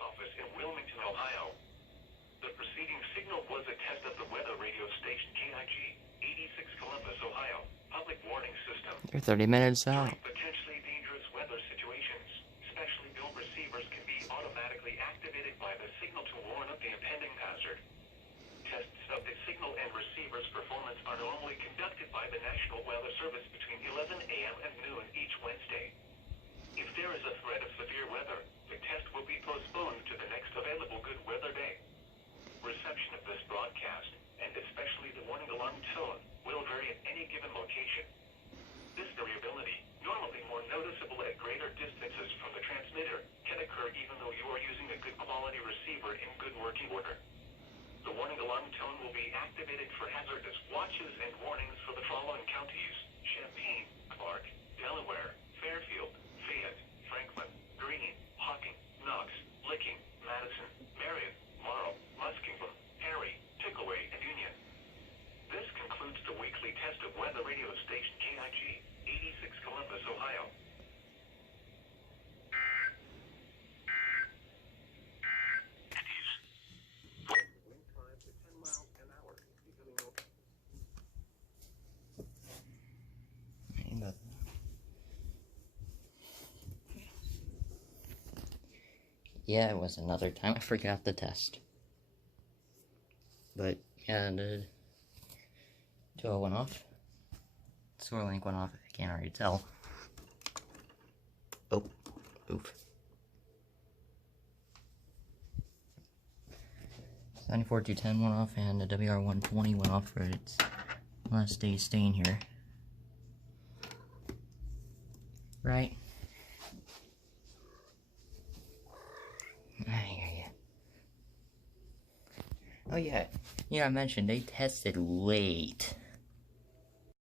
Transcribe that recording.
office in Wilmington, Ohio. The preceding signal was a test of the weather radio station KIG86 Columbus, Ohio, public warning system. You're 30 minutes out. During potentially dangerous weather situations, specially built receivers can be automatically activated by the signal to warn of the impending hazard. Tests of the signal and receiver's performance are normally conducted by the National Weather Service between 11 a.m. and noon each Wednesday. If there is a threat of severe weather, the test will be postponed to the next available good weather day. Reception of this broadcast, and especially the warning alarm tone, will vary at any given location. This variability, normally more noticeable at greater distances from the transmitter, can occur even though you are using a good quality receiver in good working order. The warning alarm tone will be activated for hazardous watches and warnings for the following counties: Champaign, Clark, Delaware, Fairfield, Fayette, Franklin, Greene, Hocking, Knox, Licking, Madison, Marion, Morrow, Muskingum, Perry, Pickaway, and Union. This concludes the weekly test of weather radio station KIG86 Columbus, Ohio. Yeah, it was another time I forgot the test. But, yeah, the 2 went off. Solar link went off, I can't already tell. Oh, oof. 94-210 went off, and the WR120 went off for its last day staying here. Right? Oh yeah, I mentioned they tested late.